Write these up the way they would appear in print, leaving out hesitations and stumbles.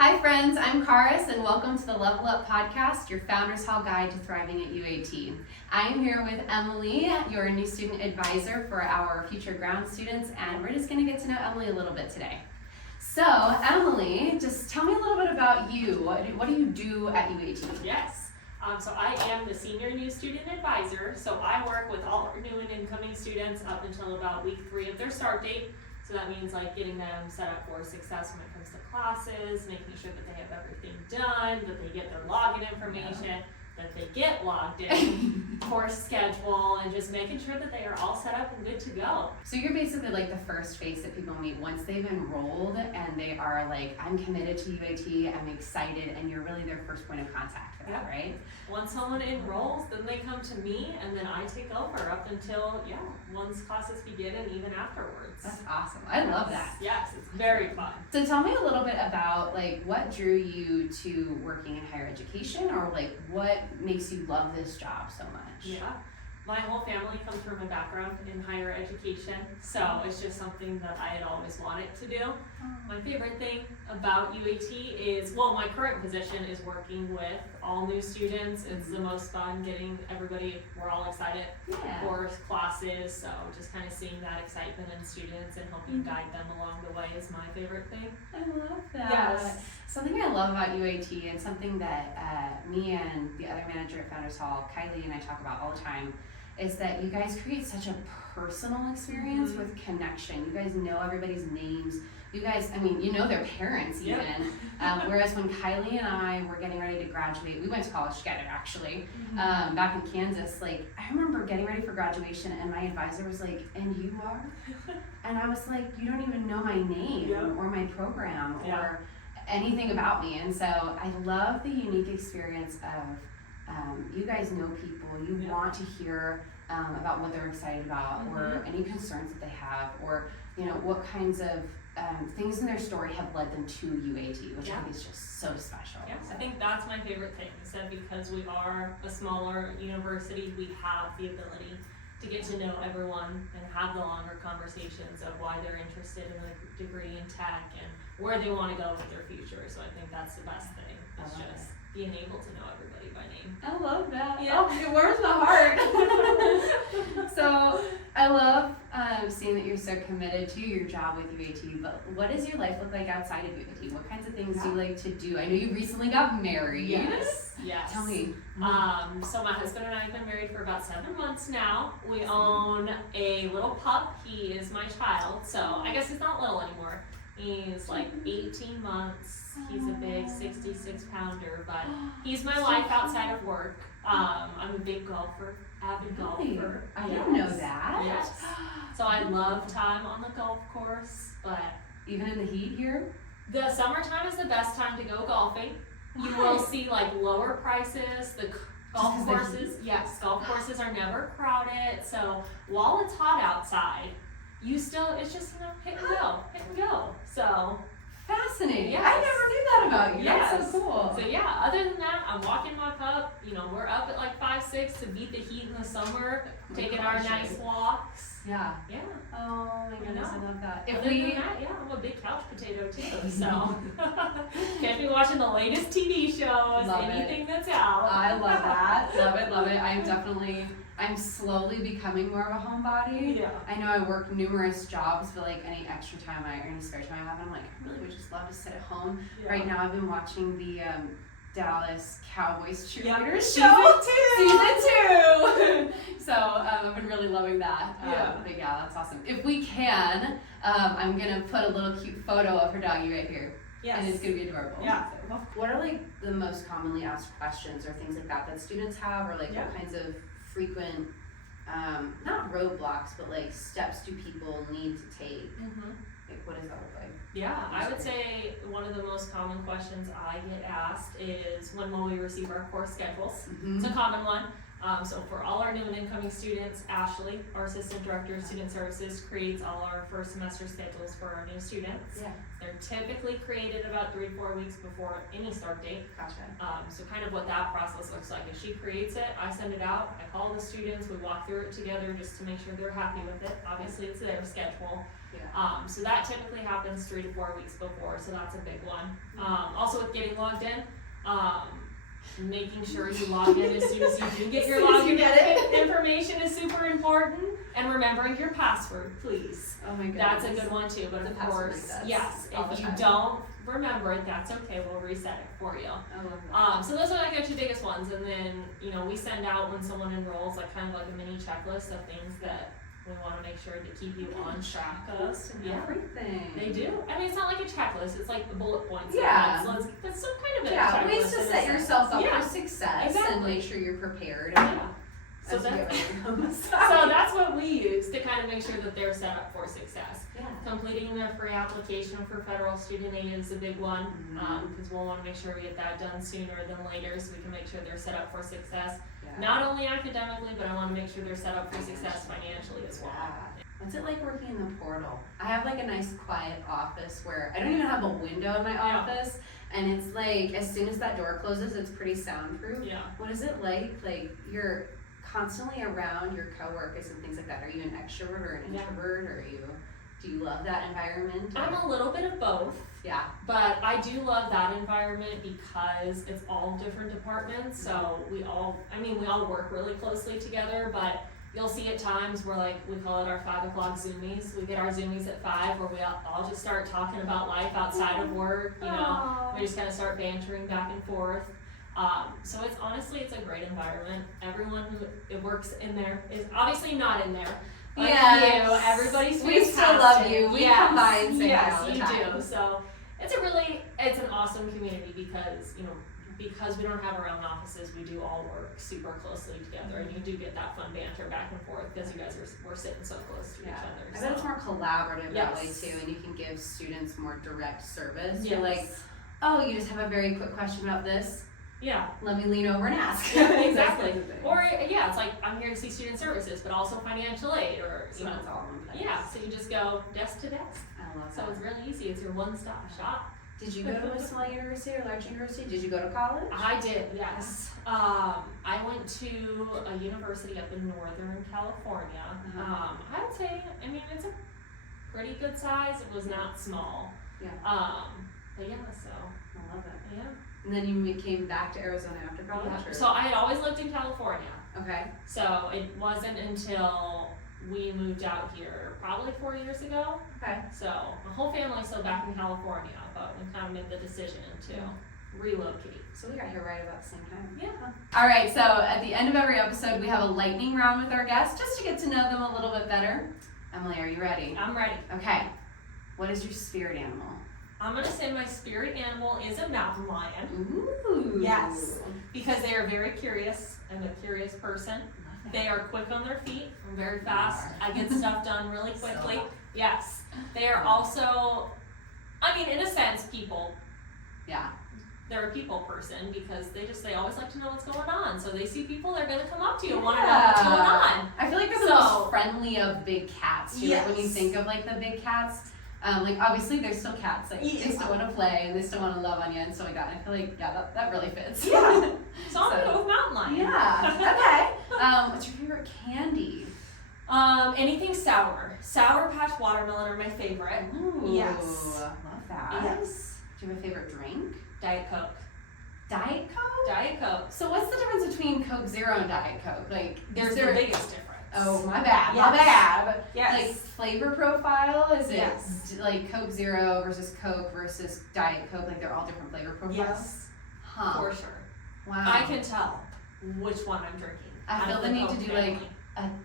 Hi friends, I'm Karis and welcome to the Level Up Podcast, your Founders Hall Guide to Thriving at UAT. I am here with Emily, your new student advisor for our future ground students, and we're just going to get to know Emily a little bit today. So Emily, just tell me a little bit about you. What do you do at UAT? Yes, so I am the senior new student advisor, so I work with all our new and incoming students up until about week 3 of their start date. So that means like getting them set up for success when it comes to classes, making sure that they have everything done, that they get their login information, that they get logged in, course schedule, and just making sure that they are all set up and good to go. So you're basically like the first face that people meet once they've enrolled and they are like, I'm committed to UAT, I'm excited, and you're really their first point of contact for that, right? Once someone enrolls, then they come to me and then I take over up until, once classes begin and even afterwards. That's awesome. I love that. Yes, it's very fun. So tell me a little bit about like what drew you to working in higher education, or like what makes you love this job so much? Yeah, my whole family comes from a background in higher education, so it's just something that I had always wanted to do. My favorite thing about UAT is, my current position is working with all new students. It's the most fun getting everybody, we're all excited for classes, so just kind of seeing that excitement in students and helping guide them along the way is my favorite thing. I love that. Yes. Something I love about UAT and something that me and the other manager at Founders Hall, Kylie, and I talk about all the time is that you guys create such a personal experience with connection. You guys know everybody's names. You guys, you know their parents even. Whereas when Kylie and I were getting ready to graduate, we went to college together actually, back in Kansas. Like, I remember getting ready for graduation and my advisor was like, and you are? And I was like, you don't even know my name or my program or anything about me. And so I love the unique experience of you guys know people, you want to hear about what they're excited about or any concerns that they have, or what kinds of things in their story have led them to UAT, which I think is just so special. Yeah, So. I think that's my favorite thing, is that because we are a smaller university, we have the ability to get to know everyone and have the longer conversations of why they're interested in a degree in tech and where they want to go with their future. So I think that's the best thing, is just being able to know everybody by name. I love that. Yeah. Oh, it warms my heart. So I love seeing that you're so committed to your job with UAT, but what does your life look like outside of UAT? What kinds of things do you like to do? I know you recently got married. Yes. Tell me. So my husband and I have been married for about 7 months now. We own a little pup. He is my child, so I guess he's not little anymore. He's like 18 months. He's a big 66-pounder, but he's my life outside of work. I'm a big golfer, avid golfer. I didn't know that. Yes. So I love time on the golf course, but even in the heat here? the summertime is the best time to go golfing. You will see like lower prices. The golf courses are never crowded. So while it's hot outside, it's just hit and go. So fascinating. Yes. I never knew that about you. Yes. That's so cool. So other than that, I'm walking my pup. We're up at like 5-6 to beat the heat in the summer, taking our nice walks. Yeah. Yeah. Oh my goodness, I love that. Other than that, I'm a big couch potato too. So can't be watching the latest TV shows, anything that's out. I love that. Love it. I'm slowly becoming more of a homebody. Yeah. I know I work numerous jobs, but like any extra time or any spare time I have, I'm like, I really would just love to sit at home. Yeah. Right now I've been watching the Dallas Cowboys cheerleaders Season 2. So I've been really loving that. But that's awesome. If we can, I'm gonna put a little cute photo of her doggy right here. Yes. And it's gonna be adorable. Yeah. What are like the most commonly asked questions or things like that students have, or like what kinds of frequent, not roadblocks, but like steps do people need to take? Like what does that look like? Yeah, I would say one of the most common questions I get asked is, when will we receive our course schedules? It's a common one. So for all our new and incoming students, Ashley, our Assistant Director of Student Services, creates all our first semester schedules for our new students. Yeah. They're typically created about 3 to 4 weeks before any start date. Gotcha. So kind of what that process looks like is she creates it, I send it out, I call the students, we walk through it together just to make sure they're happy with it. Obviously, it's their schedule. Yeah. So that typically happens 3 to 4 weeks before, so that's a big one. Also with getting logged in, making sure you log in as soon as you do get your login information is super important, and remembering your password, please. Oh my goodness. That's a good one too, but The of password course, resets yes, all the if you time. don't remember it, that's okay, we'll reset it for you. I love that. So those are like our 2 biggest ones, and then, you know, we send out when someone enrolls, like kind of like a mini checklist of things that we wanna make sure to keep you on track of. Yeah, Everything. they do. I mean, it's not like a checklist, it's like the bullet points. Yeah. That's some kind of a Yeah, checklist. ways to in a set sense. yourself up Yeah, for success exactly. and make sure you're prepared. Yeah. So as you that's, get ready to come so that's what we use to kind of make sure that they're set up for success. Yeah. Completing their free application for federal student aid is a big one, Mhm. because we'll want to make sure we get that done sooner than later so we can make sure they're set up for success. Yeah. Not only academically, but I want to make sure they're set up for success financially as well. Yeah. What's it like working in the portal? I have like a nice quiet office where I don't even have a window in my Yeah. office, and it's like as soon as that door closes, it's pretty soundproof. Yeah. What is it like? Like you're constantly around your coworkers and things like that. Are you an extrovert or an Yeah. introvert, or do you love that environment? I'm a little bit of both. Yeah. But I do love that environment because it's all different departments, so we all work really closely together, but you'll see at times where like, we call it our 5 o'clock Zoomies. We get our Zoomies at 5 where we all just start talking about life outside of work, you know. We just kind of start bantering back and forth. So it's a great environment. Everyone who works in there is obviously not in there. Like Yes. you, everybody's We still love you. We come by and say hi yes, all the you time. do. So it's an awesome community because, you know, because we don't have our own offices, we do all work super closely together, and you do get that fun banter back and forth because you guys we're sitting so close to each other. I bet it's more collaborative that way Yes. too, and you can give students more direct service. Yes. You're like, oh, you just have a very quick question about this. Yeah. Let me lean over and ask. Yeah, exactly. Those kinds of things. Or it's like I'm here to see student services, but also financial aid, or So it's all in one place. yeah. So you just go desk to desk. I love So that. it's really easy. It's your one-stop shop. Did you go to a small university or large university? Did you go to college? I did, yes. I went to a university up in Northern California. Uh-huh. I would say, it's a pretty good size. It was not small. Yeah. But yeah, so, I love it. yeah. And then you came back to Arizona after college? Yeah. Or? So I had always lived in California. Okay. So it wasn't until we moved out here probably 4 years ago. Okay. So my whole family's still back in California, but we kind of made the decision to relocate. So we got here right about the same time. Yeah. All right, so at the end of every episode, we have a lightning round with our guests just to get to know them a little bit better. Emily, are you ready? I'm ready. Okay. What is your spirit animal? I'm gonna say my spirit animal is a mountain lion. Ooh. Yes. Because they are very curious. I'm a curious person. They are quick on their feet. I'm very fast. I get stuff done really quickly. So. Yes. They are also, in a sense, people. Yeah. They're a people person because they always like to know what's going on. So they see people, they're gonna come up to you and want to know what's going on. I feel like they're the most friendly of big cats too. Like when you Yes. think of like the big cats, like obviously they're still cats. Like they still want to play and they still want to love on you and stuff like that. And I feel like that really fits. Yeah. So I'm gonna go with mountain lion. Yeah. Okay. What's your favorite candy? Anything sour. Sour Patch watermelon are my favorite. Ooh, Yes. Love that. Yes. Do you have a favorite drink? Diet Coke. Diet Coke? Diet Coke. So what's the difference between Coke Zero and Diet Coke? Like, There's is the there? biggest difference. Oh, my bad. My Yes. bad. Yes. Like flavor profile? Is it Yes. like Coke Zero versus Coke versus Diet Coke? Like they're all different flavor profiles? Yes. Huh. For sure. Wow. I can tell which one I'm drinking. I out feel of the need to Coke do family.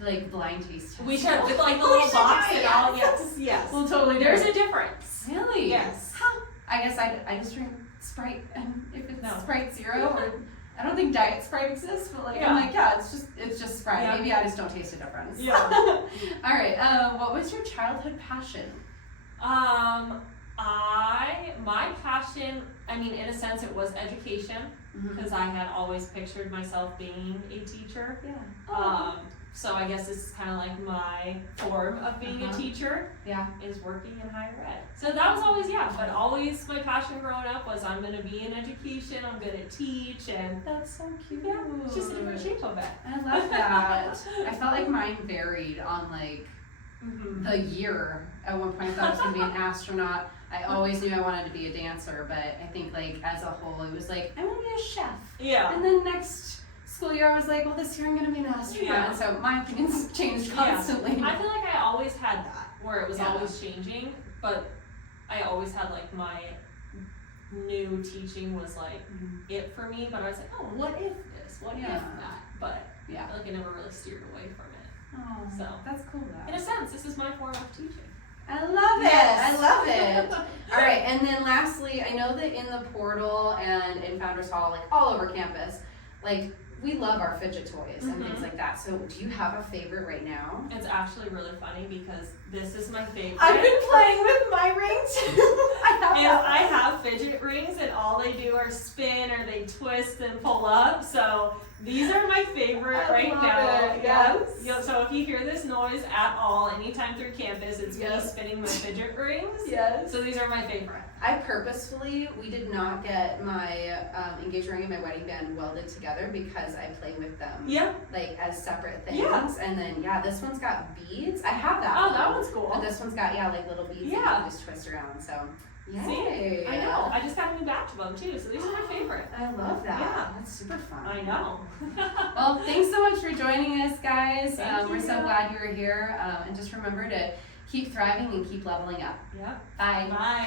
like blind taste test. We should with like the We little should box do it, and all. yes. Yes. Yes. We'll totally do There's it. a difference. Really? Yes. Huh. I guess I just drink Sprite, and if it's No. Sprite Zero, or I don't think Diet Sprite exists, but like I'm like it's just Sprite. Yeah. Maybe I just don't taste a difference. Yeah. All right. What was your childhood passion? My passion, I mean, in a sense, it was education, because I had always pictured myself being a teacher. Yeah. So I guess this is kind of like my form of being a teacher. Yeah. Is working in higher ed. So that was always, but always my passion growing up was I'm going to be in education, I'm going to teach, and That's so cute. yeah, it's just a different shape of it. I love that. I felt like mine varied on like the year. At one point I thought I was going to be an astronaut. I always knew I wanted to be a dancer, but I think like as a whole it was like, I want to be a chef. Yeah. And then next school year I was like, well, this year I'm going to be an astronaut. Yeah. And so my opinions changed constantly. I feel like I always had that, where it was Yeah. always changing, but I always had like my new teaching was like it for me, but I was like, oh, what if this? What if that? But I feel like I never really steered away from it. Oh, So that's cool though. in a sense, this is my form of teaching. I love it. Yes. I love it. All right, and then lastly, I know that in the portal and in Founders Hall, like all over campus, like we love our fidget toys and things like that. So do you have a favorite right now? It's actually really funny because this is my favorite. I've been playing with my ring too. I have fidget rings and all they do are spin or they twist and pull up. So these are my favorite right now. It. Yes. Yeah, so if you hear this noise at all, anytime through campus, it's me Yes. spinning my fidget rings. Yes. So these are my favorite. I purposefully, we did not get my engagement ring and my wedding band welded together because I play with them Yeah. like as separate things. Yeah. And then this one's got beads. I have that. Oh, that one's cool. But this one's got like little beads that you Yeah. can just twist around. So yay. See? I know. I just got a new batch of them too, so these are my favorite. I love that. Yeah. That's super fun. I know. Well, thanks so much for joining us, guys. Thank We're so you. glad you were here. And just remember to keep thriving and keep leveling up. Yeah. Bye. Bye.